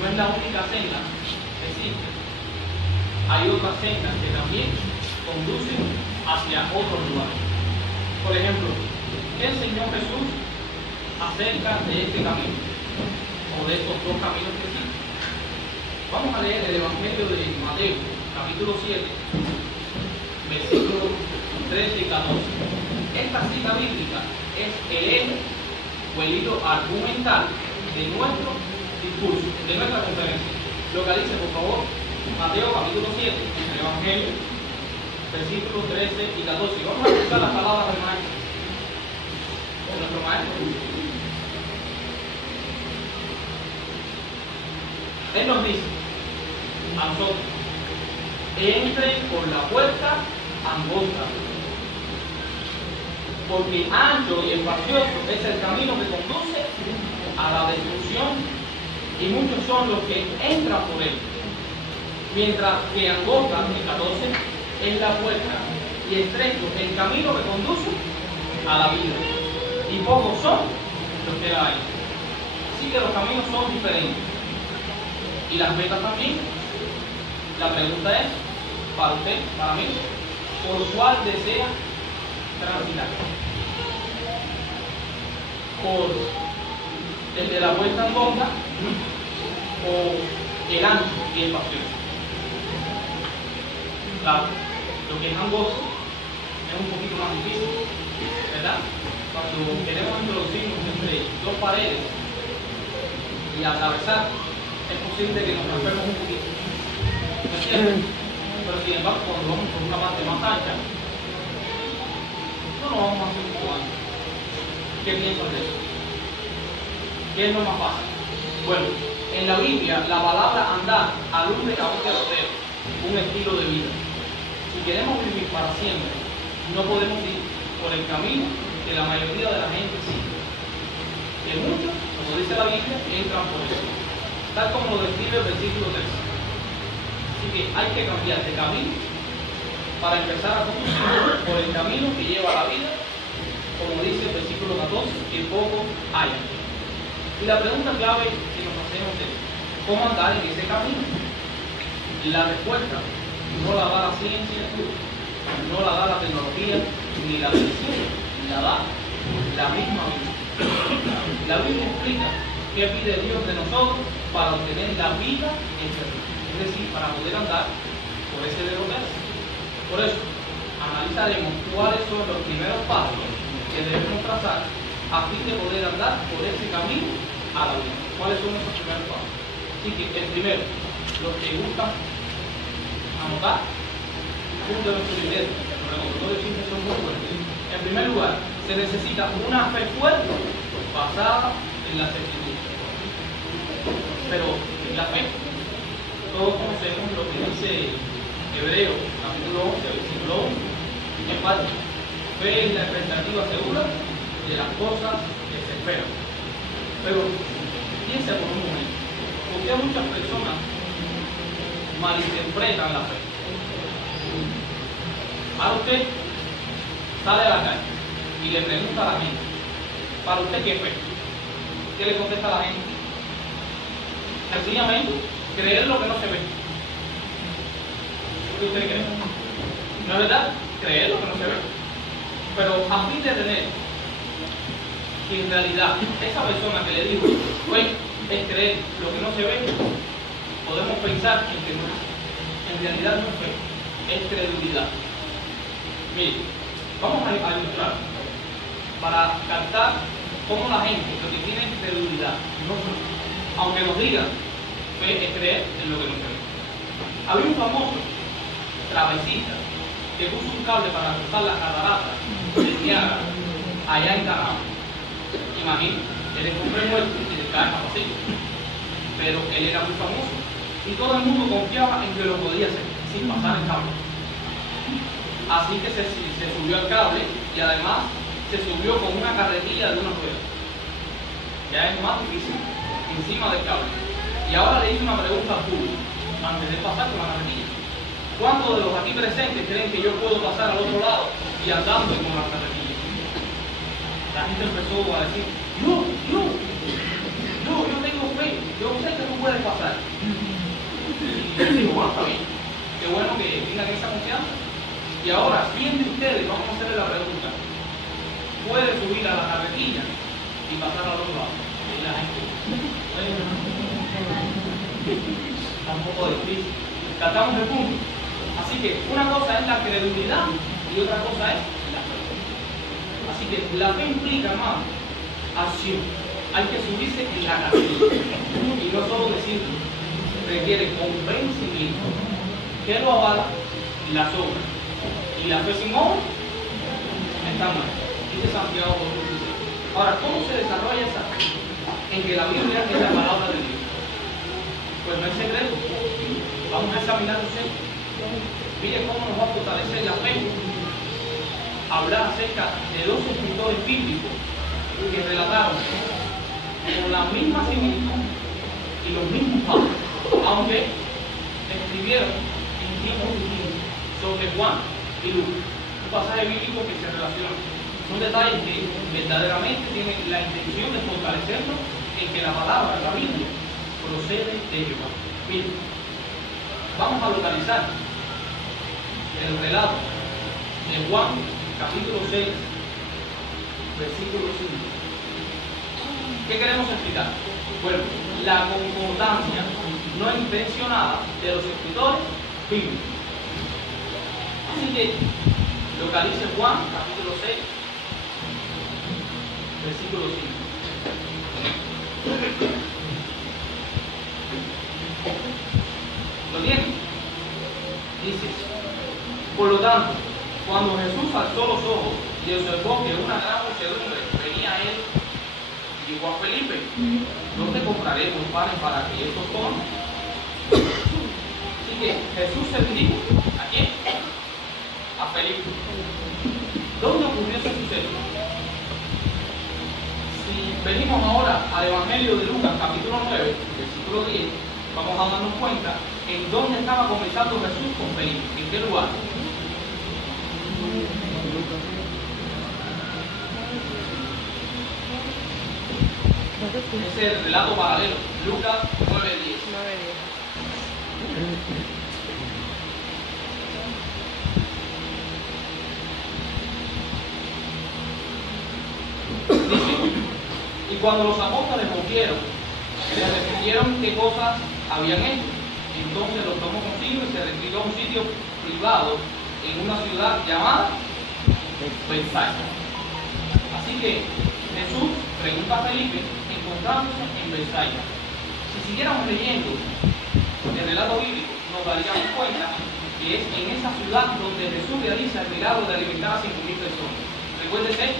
no es la única senda que existe. Hay otras sendas que también conducen hacia otros lugares. Por ejemplo, ¿qué enseñó Jesús acerca de este camino? O de estos dos caminos que existen. Vamos a leer el Evangelio de Mateo, capítulo 7, versículos 13 y 14. Esta cita bíblica es el eje o el hilo argumental de nuestro discurso, de nuestra conferencia. Localice, por favor, Mateo capítulo 7, el Evangelio, versículos 13 y 14. Vamos a escuchar las palabras del maestro. De nuestro maestro. Él nos dice a nosotros: entren por la puerta angosta, porque ancho y espacioso es el camino que conduce a la destrucción, y muchos son los que entran por él. Mientras que angosta, el 14, es la puerta, y estrecho el camino que conduce a la vida, y pocos son los que la hay. Así que los caminos son diferentes, y las metas también. La pregunta es, para usted, para mí, ¿por cuál desea transitar? ¿Por el de la puerta angosta o el ancho y espacioso? Claro, lo que es angosto es un poquito más difícil, ¿verdad? Cuando queremos introducirnos entre dos paredes y atravesar, es posible que nos rompemos un poquito. ¿Me entiendes? Pero sin embargo, cuando vamos por una parte más ancha, no nos vamos a hacer un poco ancho. ¿Qué piensas de eso? ¿Qué es lo más fácil? Bueno, en la Biblia, la palabra andar alude a un derrotero, un estilo de vida. Si queremos vivir para siempre, no podemos ir por el camino que la mayoría de la gente sigue. Que muchos, como dice la Biblia, entran por eso, tal como lo describe el versículo 3. Así que hay que cambiar de camino para empezar a conducir por el camino que lleva a la vida, como dice el versículo 14, que poco haya. Y la pregunta clave que nos hacemos es: ¿cómo andar en ese camino? La respuesta no la da la ciencia, no la da la tecnología, ni la medicina, la da la misma Biblia. La Biblia explica qué pide Dios de nosotros para obtener la vida eterna, es decir, para poder andar por ese derrotero. Por eso, analizaremos cuáles son los primeros pasos que debemos trazar a fin de poder andar por ese camino a la vida. ¿Cuáles son esos primeros pasos? Así que el primero, los que gustan anotar, punto de nuestro libreto, los recordatorios siempre son muy buenos. En primer lugar, se necesita una fe fuerte basada en la certidumbre. Pero la fe, todos conocemos lo que dice Hebreos, capítulo 11, versículo 1, en parte: fe es la expectativa segura de las cosas que se esperan. Pero piensa por un momento, ¿por qué muchas personas malinterpretan la fe? Ahora usted sale a la calle y le pregunta a la gente: ¿para usted qué es fe? ¿Qué le contesta a la gente? Sencillamente, creer lo que no se ve. ¿Qué usted cree? ¿No es verdad? Creer lo que no se ve. Pero a fin de tener que en realidad esa persona que le dijo fe es creer lo que no se ve, podemos pensar en que no, en realidad no es fe, es credulidad. Mire, vamos a ilustrar para captar cómo la gente, lo que tiene credulidad, no son, aunque nos digan fe es creer en lo que no se ve. Había un famoso travesista que puso un cable para cruzar las cataratas de Niágara allá en Canadá. Imagínate, él es hombre muerto y se cae más así. Pero él era muy famoso y todo el mundo confiaba en que lo podía hacer sin pasar el cable. Así que se subió al cable y además se subió con una carretilla de una rueda. Ya es más difícil, encima del cable. Y ahora le hice una pregunta al público antes de pasar con la carretilla: ¿cuántos de los aquí presentes creen que yo puedo pasar al otro lado y andando con la carretilla? La gente empezó a decir: yo tengo fe, yo sé que tú puedes pasar. bueno, está bien. Qué bueno que tengan esa confianza. Y ahora, ¿quién de ustedes, vamos a hacerle la pregunta, puede subir a la carretilla y pasar al otro lado? Y la gente, está un poco difícil. Tratamos el punto. Así que una cosa es la credulidad y otra cosa es la fe. Así que la fe implica, hermano, acción. Hay que subirse en la carretilla. Y no solo decirlo, requiere convencimiento. ¿Qué lo avala? Las obras. Y la fe sin obra está mal. Dice Santiago 2:16. Ahora, ¿cómo se desarrolla esa fe? En que la Biblia es la palabra de Dios. Pues no es secreto. Vamos a examinar los hechos. Mire cómo nos va a fortalecer la fe. Hablar acerca de dos escritores bíblicos que relataron con la misma similitud y los mismos pasos, aunque escribieron en tiempos distintos, sobre Juan y Lucas. Un pasaje bíblico que se relaciona. Son detalles que verdaderamente tienen la intención de fortalecernos en que la palabra, la Biblia, procede de Jehová. Miren, vamos a localizar el relato de Juan, capítulo 6, versículo 5. ¿Qué queremos explicar? Bueno, la concordancia no intencionada de los escritores bíblicos. Así que localice Juan, capítulo 6, versículo 5. ¿Lo tienen? Dice, por lo tanto, cuando Jesús alzó los ojos y observó que una gran muchedumbre venía a él, dijo a Felipe, ¿dónde compraremos panes para que estos coman? Así que Jesús se dirigió, ¿a quién? A Felipe. ¿Dónde ocurrió ese suceso? Si venimos ahora al Evangelio de Lucas, capítulo 9, versículo 10, vamos a darnos cuenta en dónde estaba comenzando Jesús con Felipe. ¿En qué lugar? Ese es el relato paralelo, Lucas 9:10. Dice, y cuando los apóstoles volvieron, se repitieron qué cosas habían hecho. Entonces los tomó consigo y se retiró a un sitio privado en una ciudad llamada Betsaida. Así que Jesús pregunta a Felipe, encontrándose en Betsaida. Si siguiéramos leyendo el relato bíblico, nos daríamos cuenta que es en esa ciudad donde Jesús realiza el milagro de alimentar a 5.000 personas. Recuérdese,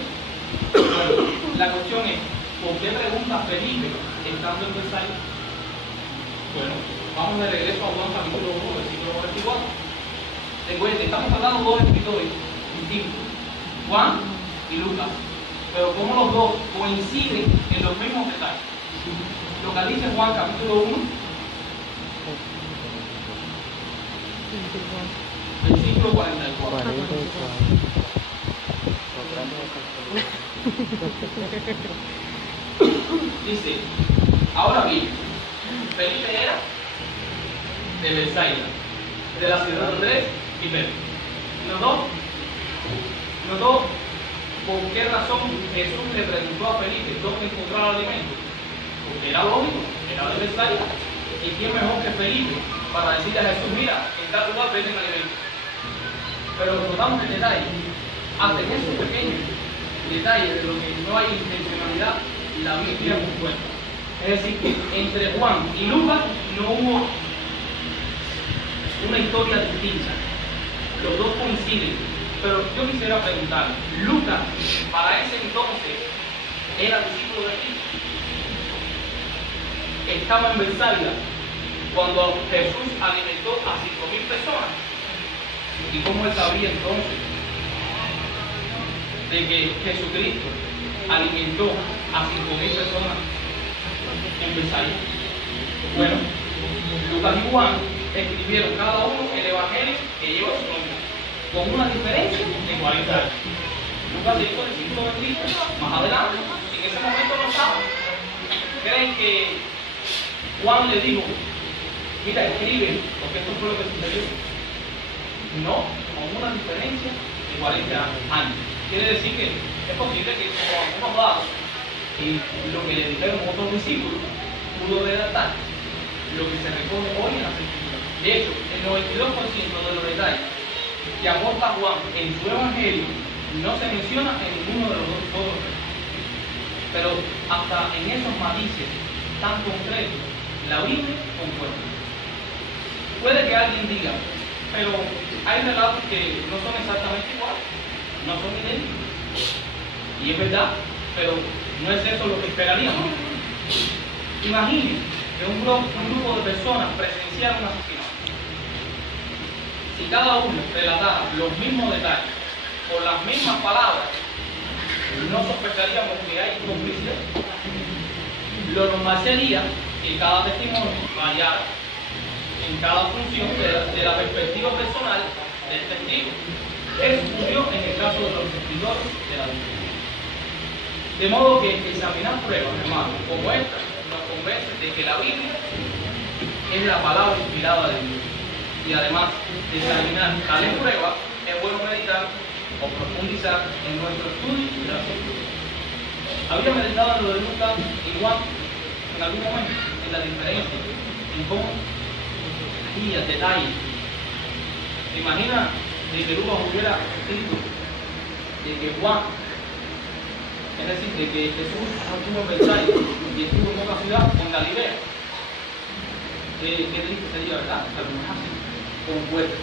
la cuestión es, ¿por qué pregunta Felipe estando en Betsaida? Bueno, vamos de regreso a Juan capítulo 1, versículo 44. Recuerden, estamos hablando de dos escritores distintos, Juan y Lucas, pero como los dos coinciden en los mismos detalles. Localice Juan capítulo 1, versículo 44. Dice, ahora bien, Felipe era de Betsaida, de la ciudad de Andrés y Pedro. Notó por qué razón Jesús le preguntó a Felipe dónde encontrar alimento. Porque era lógico, era de Betsaida. ¿Y quién mejor que Felipe para decirle a Jesús, mira, en tal lugar venden alimento? Pero notamos el detalle, hasta en esos pequeños detalles de lo que no hay intencionalidad, la Biblia concuerda. Es decir, que entre Juan y Lucas no hubo una historia distinta. Los dos coinciden. Pero yo quisiera preguntar, Lucas para ese entonces era discípulo de Cristo. Estaba en Betsaida cuando Jesús alimentó a 5.000 personas. ¿Y cómo él sabía entonces de que Jesucristo alimentó a 5.000 personas en Betsaida? Bueno, Lucas y Juan escribieron cada uno el evangelio que lleva su nombre, con una diferencia de 40 años. Lucas dijo el siglo de Cristo, más adelante, en ese momento no estaba. ¿Creen que Juan le dijo Mira, escribe, porque esto fue lo que sucedió. No, con una diferencia de 40 años. Quiere decir que es posible que con algunos datos y lo que le dijeron otros discípulos pudo redactar lo que se recoge hoy en las Escrituras. De hecho, el 92% de los detalles que aporta Juan en su Evangelio no se menciona en ninguno de los dos textos. Pero hasta en esos matices tan concretos, la Biblia concuerda. Puede que alguien diga, pero hay relatos que no son exactamente iguales, no son idénticos. Y es verdad, pero no es eso lo que esperaríamos. Imaginen que un grupo de personas presenciara un asesinato. Si cada uno relatara los mismos detalles, con las mismas palabras, no sospecharíamos que hay complicidad. Lo normal sería que cada testimonio variara en cada función de la perspectiva personal del testigo. Eso ocurrió en el caso de los escritores de la Biblia. De modo que examinar pruebas, hermanos, como esta, nos convence de que la Biblia es la palabra inspirada de Dios. Y además de examinar tales pruebas, es bueno meditar o profundizar en nuestro estudio de la Escritura. Había meditado en lo de Lucas y Juan en algún momento, en la diferencia, en cómo guías, detalles. ¿Se imagina de que Lucas hubiera escrito de que Juan, es decir, de que Jesús no estuvo en Bethsaida y estuvo en otra ciudad, en Galilea? ¿Qué triste sería, verdad? Pero no es así, concuerda.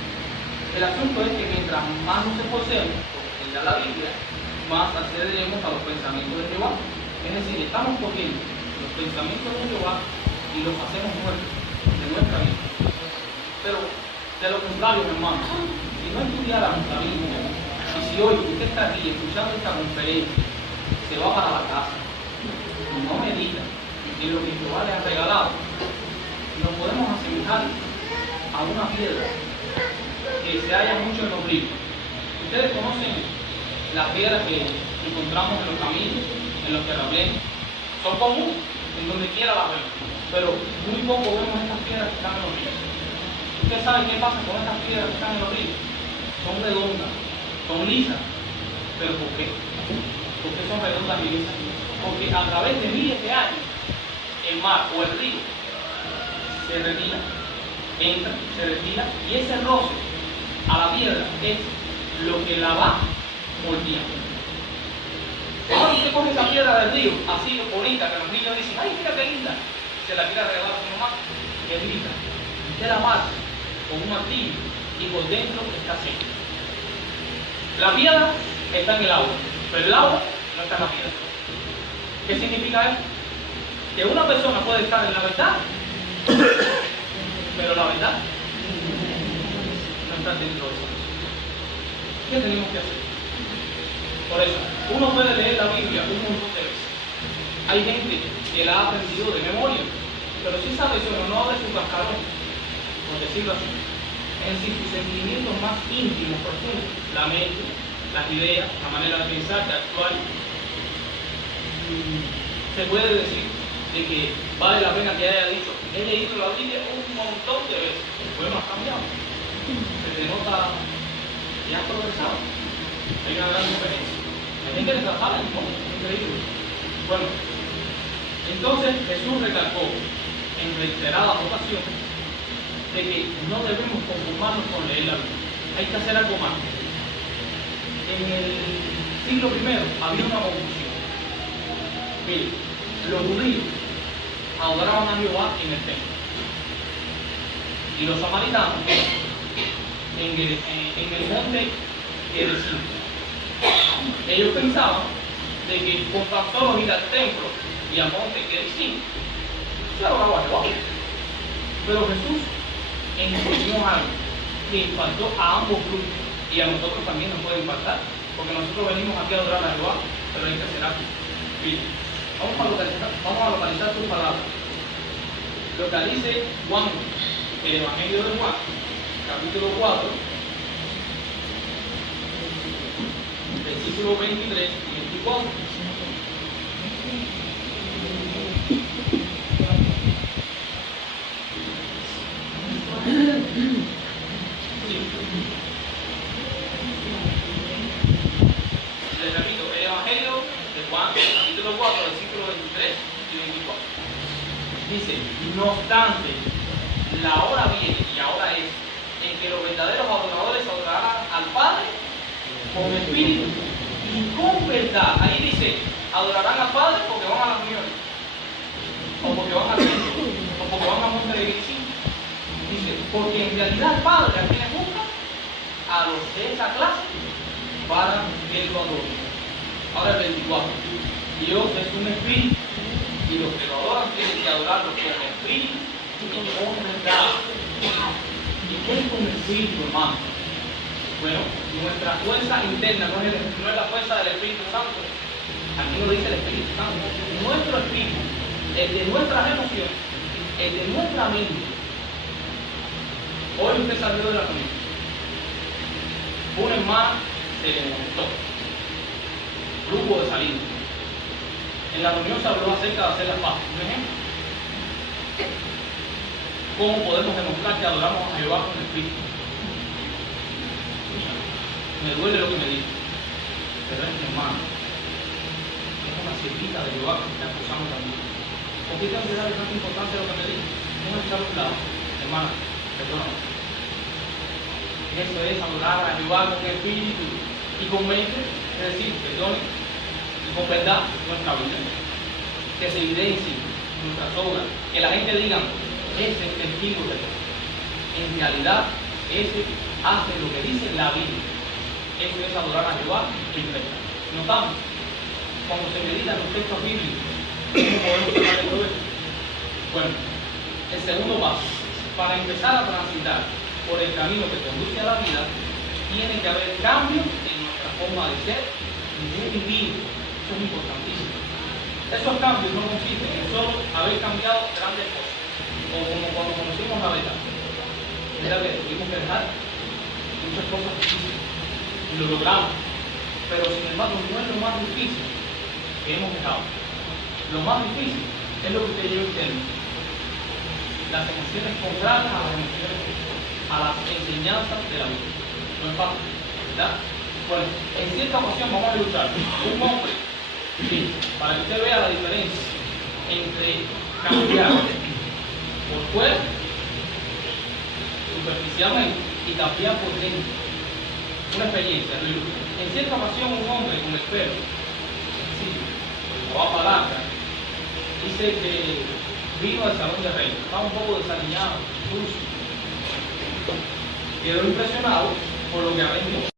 El asunto es que mientras más nos esforcemos por entender la Biblia, más accederemos a los pensamientos de Jehová. Es decir, estamos cogiendo los pensamientos de Jehová y los hacemos nuestros, de nuestra vida. Pero, de lo contrario, hermanos, si no estudiáramos la Biblia, y si hoy usted está aquí escuchando esta conferencia, se va para la casa y no medita en lo que Jehová le ha regalado, nos podemos asemejar a una piedra que se halla mucho en los ríos. Ustedes conocen las piedras que encontramos en los caminos, en los terraplenes. Son comunes, en donde quiera las vemos, pero muy poco vemos estas piedras que están en los ríos. ¿Usted sabe qué pasa con estas piedras que están en los ríos? Son redondas, son lisas. ¿Pero por qué? ¿Por qué son redondas y lisas? Porque a través de miles de años, el mar o el río se retira, entra, se retira, y ese roce a la piedra es lo que la va moldeando. Cuando usted coge esa piedra del río, así bonita, que los niños dicen, ¡ay, mira qué linda! Se la quiere regalar a su mamá, es linda. Usted la mata con un martillo y por dentro está seca. La piedra está en el agua, pero el agua no está en la piedra. ¿Qué significa eso? Que una persona puede estar en la verdad, pero la verdad no está dentro de eso. ¿Qué tenemos que hacer? Por eso, uno puede leer la Biblia un montón de veces. Hay gente que la ha aprendido de memoria, pero si esa persona no abre su cascarón, por decirlo así, es decir, sus sentimientos más íntimos, profundos, la mente, las ideas, la manera de pensar, de actuar, se puede decir de que vale la pena que haya dicho, he leído la Biblia un montón de veces, pues no ha cambiado, se te nota que has progresado, hay una gran diferencia. Hay gente que trabaja en cosas, es increíble. Bueno, entonces Jesús recalcó en reiteradas ocasiones de que no debemos conformarnos con leer la Biblia, hay que hacer algo más. En el siglo I había una confusión. Mire, los judíos adoraban a Jehová en el templo y los samaritanos en el monte Gerizim. Ellos pensaban de que con tan solo ir al templo y al monte Gerizim se adoraba a Jehová. Pero Jesús enseñó algo que impactó a ambos grupos y a nosotros también nos puede impactar, porque nosotros venimos aquí a adorar a Jehová, pero hay que hacer algo. Mire, vamos a localizar sus palabras. Localice Juan, el Evangelio de Juan, capítulo 4, versículo 23 y 24. No obstante, la hora viene y ahora es en que los verdaderos adoradores adorarán al Padre con espíritu y con verdad. Ahí dice, adorarán al Padre porque van a las reuniones, o porque van al templo, o porque van a Monte de Virgin. Dice, porque en realidad el Padre a quienes busca, a los de esa clase, para que lo adoren. Ahora el 24. Dios es un espíritu y los que lo adoran tienen que adorarlo con espíritu y con verdad. ¿Y qué es con espíritu, hermano? Bueno, nuestra fuerza interna no es la fuerza del Espíritu Santo. Aquí lo dice el Espíritu Santo. Nuestro espíritu, el de nuestras emociones, el de nuestra mente. Hoy usted salió de la reunión. Una hermana se le molestó. Grupo de salida. En la reunión se habló acerca de hacer la paz. Un ejemplo. ¿Cómo podemos demostrar que adoramos a Jehová con el Espíritu? Me duele lo que me dice, pero es mi hermano. Es una siervita de Jehová que te acusamos también. ¿Por qué tengo que darle tanta importancia a lo que me dice? No me echar a un lado. Hermana, perdóname. Eso es adorar a Jehová con espíritu y con mente, es decir, perdone, y con verdad nuestra vida. Que se evidencie nuestras obras, que la gente diga, ese es testigo de Dios. En realidad, ese hace lo que dice la Biblia. Eso es adorar a Jehová en verdad. Notamos, cuando se meditan los textos bíblicos, ¿cómo podemos hablar de todo esto? Bueno, el segundo paso, para empezar a transitar por el camino que conduce a la vida, tiene que haber cambios en nuestra forma de ser y de vivir. Eso es importantísimo. Esos cambios no consisten en solo haber cambiado grandes cosas, o como cuando conocimos la verdad. Era que tuvimos que dejar muchas cosas difíciles y lo logramos, pero sin embargo no es lo más difícil que hemos dejado. Lo más difícil es lo que usted lleva interno, las emociones contrarias a las enseñanzas de la vida. No es fácil, ¿verdad? Bueno, en cierta ocasión vamos a ilustrar un hombre, sí, para que usted vea la diferencia entre cambiar por fuera superficialmente y cambiar por dentro. Una experiencia, lo ilustra. En cierta ocasión un hombre con el pelo sencillo, con la palanca, dice que vino al salón de rey, estaba un poco desaliñado, sucio. Quedó impresionado por lo que había